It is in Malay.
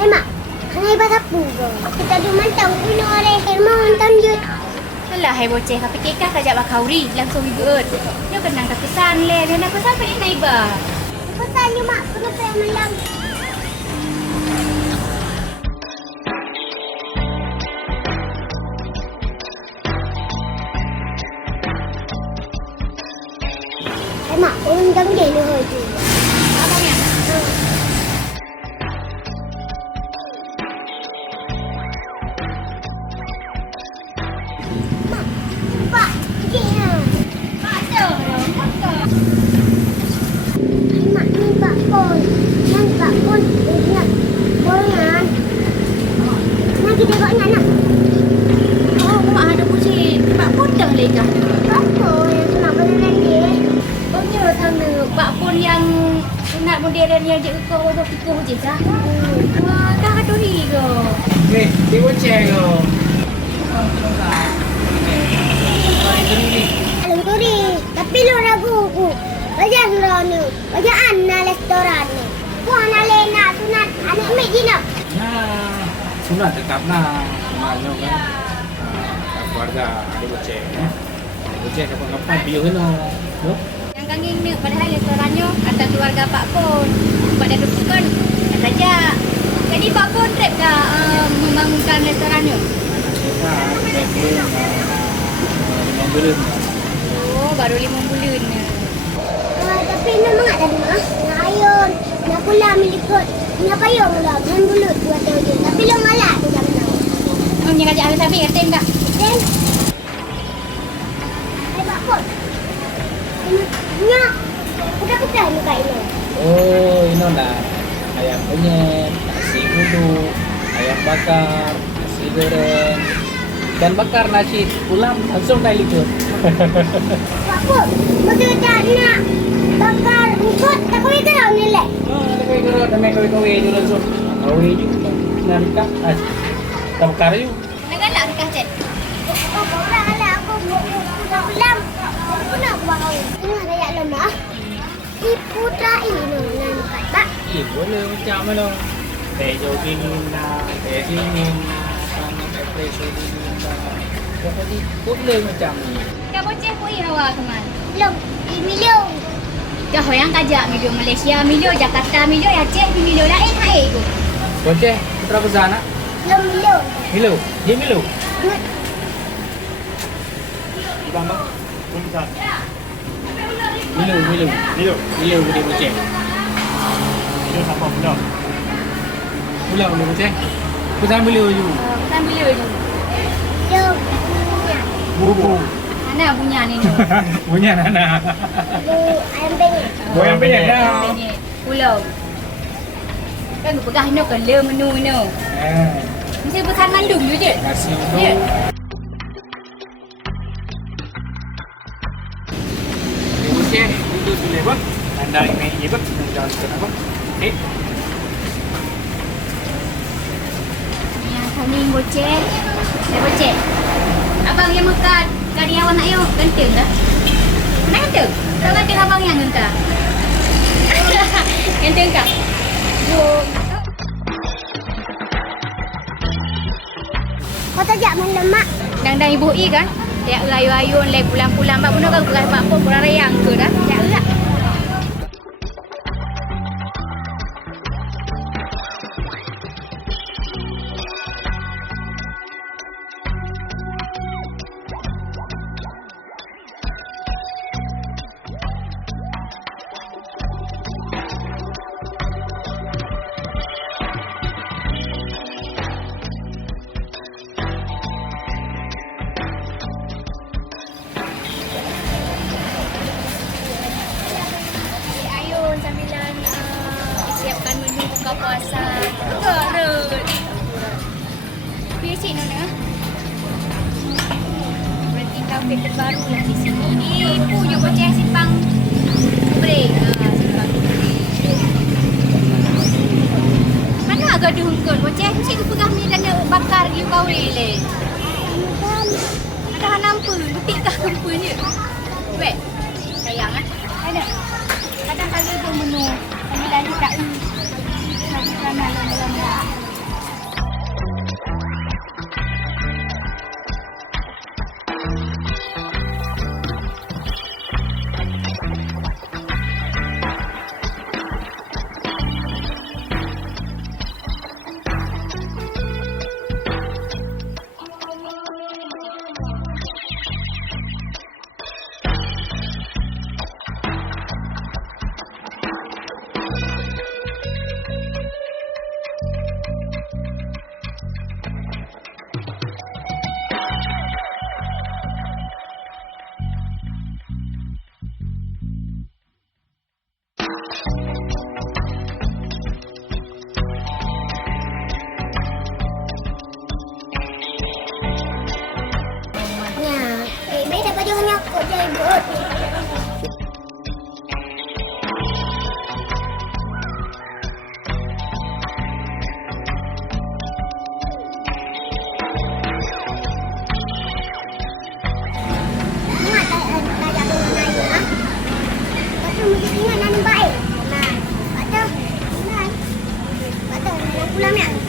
Hai mak, hanai bahasa apa ke? Kita ada mantau guna oleh Herma mantan je. Alah, hai bocah kau fikir kah kajak bakauri langsung ibu. Dia kenang tak kesan le, dan aku sampai ni naiba. Apa tanya mak, kenapa yang malam? Hai mak, orang gam dia ni hoi tu. Abang ya? Mak, nampak? Pergi lah. Ada. Hai mak, nampak pun. Nampak pun. Ingat. Boyan. Nak kita tengok ingat nak. Oh, mak ada bocah. Pak pun dah lekah. Apa yang kenapa dengan dia? Oh, nya sana. Pak pun yang sunat modern yang je kau waktu pikir je sah. Wah, dah ada ni ke? Eh, dia bocah ke? Alam tu ni. Tapi lo ragu aku. Baca lo ni. Baca anak restoran ni. Puan Alena sunat anak mek je nak. Nah, sunat tetap nah. Mana kan? Tak keluarga ada bocah. Bocah kapan-kapan biar kena. No? Yang kangin ni padahal restorannya atas keluarga Pak Pun. Pada dukungan saja. Jadi Pak Pun trip dah membangunkan restorannya. Kita membeli. Oh, baru 5 bulan. Tapi memang ada mah. Nak ayun. Nak pula milikut. Nak payung lah. Dengan bulut buat dia. Tapi lo ngalah tu jangan tahu. Oh, ni kajak habis-habis ngerti tak? Then. Hai Pak Pun. Nyak. Putih-putih ni kat ini. Oh, ini lah. Ayam penyet, nasi uduk, ayam bakar, nasi goreng, dan bakar nasi ulam langsung dah ikut. Pak Pun. Betul tak nak bakar ukut. Tak kau itu lah nilai. Oh, ada kau ada kau je langsung. Kau je nanti tak bakar je. Jangan nak dekat chat. Oh, kau dah lah aku buat ulam. Aku nak buat kau. Ini ada yang lemah. Putra ini nak kat tak? Boleh macam mana? Teh jogging nak, teh dingin, sama espresso dingin nak. Jadi boleh macam ni. Kau bocah pun hawa keman. Belum. Milio. Dah yang kajak Milo Malaysia, Milo Jakarta, Milo Aceh, Milo lain hai tu. Bocah, putra besar nak? Belum Milio. Milo, dia Milo. Ingat. Bang. Besar. Milo. Milo dia bocah. Milo siapa pula? Pula bocah. Besar Milo je. Kan Milo je. Belum. Bubu. Mana punya ni tu? Punya Nana. Ayam penyet. Oh, ayam penyet dah. Penyet. Pulau. Kan aku pegang ni kan le menu ni. Mesti pesan mandung je je. Nasi Ya. uduk. Bocah, duduk dulu apa? Anda ini ni apa? Jangan kenapa? Yang kami bocah. Bocah. Abang yang makan karyawan nak yuk ganteng dah. Nak ganteng? Tak ganteng abang yang ganteng. Ganteng kah? Kau tajak malam mak. Dan ibu i kan? Tiap ayu-ayun lek pulang-pulang bab benar kan kelas mak pun kurang rayang ke dah. Tak lah. Sambilan siapkan menu buka puasa. Gerut. Basic Nona. Berarti kafe terbaru lah di sini. Ni punya bocah simpang break. Simpang break. Mana agak dungkul bocah cik tu pegang ni dan bakar you kau le. Ada nampak betik kah kempanya. Weh. Sayang ada. Kadang kali tu menu sambil lagi tak lagi kerana lama-lama Bagus. Ingat tak jaga dengan ayah. Ha? Tapi mesti ingat Nani baik. Nah, Pak Tu. Nani. Pak Tu, nak pulang ni.